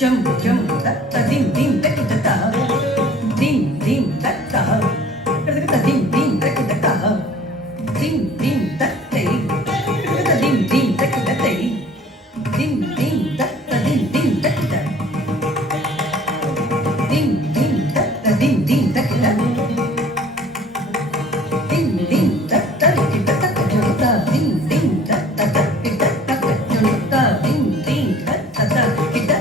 జం జం దత్త దిం దిం దకి దత్త దిం దిం దత్త దత్త దిం దిం దకి దత్త దిం దిం దత్తై దత్త దిం దిం దకి దత్తై దిం దిం దత్త దిం దిం దకి దత్త దిం దిం దత్త దిం దిం దకి దత్త దిం దిం దత్త దకి దత్త జుత దిం దిం దత్త దకి దత్త జుత దిం దిం దత్త దకి దత్త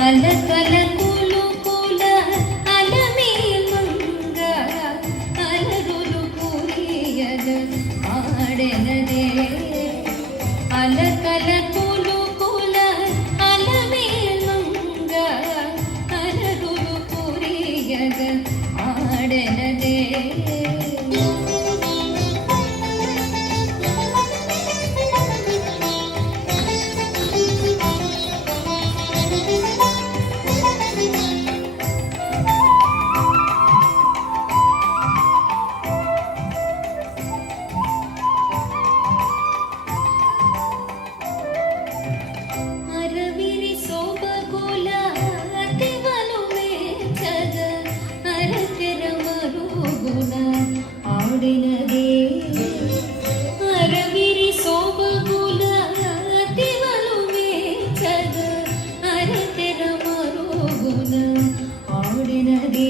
అలకల కులుకుల అలమేలుంగ అలరులు కురియగ ఆడెనదే అలకల కులుకుల అలమేలుంగ అలరులు కురియగ ఆడెనదే ఆడినదే అరవిరి సోబగుల తివలు మేచగ అరతెర మరుగున ఆడినదే